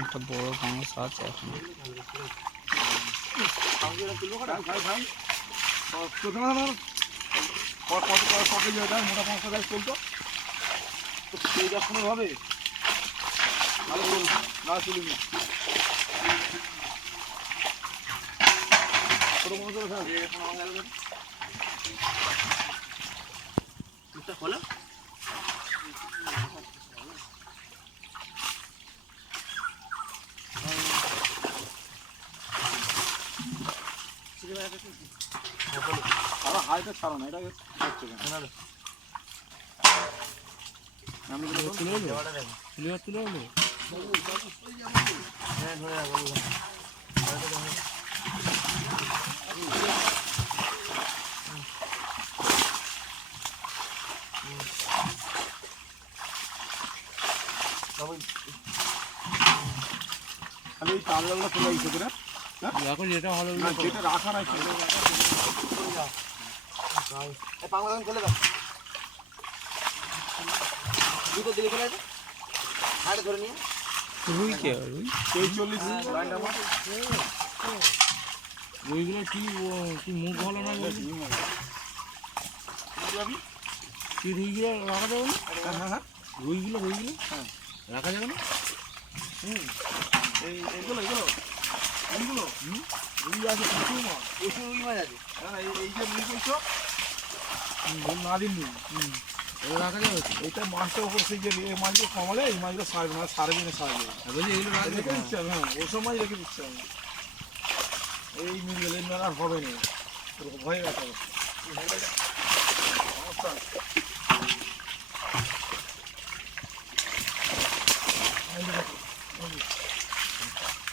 একটা বড় পাঙাশ আছে এখন। মোটা পাঁচশো গাছ চলতো সেই গাছ কোনো হবে ভালো না চলিনি ছোটো মতো খোলা হাইটা ছাড়ো না এটা তুলে হলো খালি এই তালগুলো চলে গেছে কিনা এখন যেটা ভালো যেটা রাখা নাই পাঙ্গা খুলে দাও দুটো দিলে ফেলে আছে হাড় ধরে নিয়ে রুই কে রুই 40 লাইনটা আমার রুইগুলো কি মুখ ভালো না কি রুইগুলো রাখা যাবে না? হ্যাঁ রুইগুলো হ্যাঁ রাখা যাবে না? এইগুলো রুই আছে প্রচুর রুই মাছ আছে এই যে রুই বলছো না দিন রাখা যাবে এইটা মাছটার উপর সেই যে মাছগুলো কমালে এই মাছগুলো সারবে না বলছি এগুলো রেখে দিচ্ছি আমি ওসব মাছ রেখে দিচ্ছি আমি এই মিলগুলো এই মেলা আর হবে না ভয়ে গেছে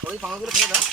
ওই পাঁচগুলো ফেলে দাও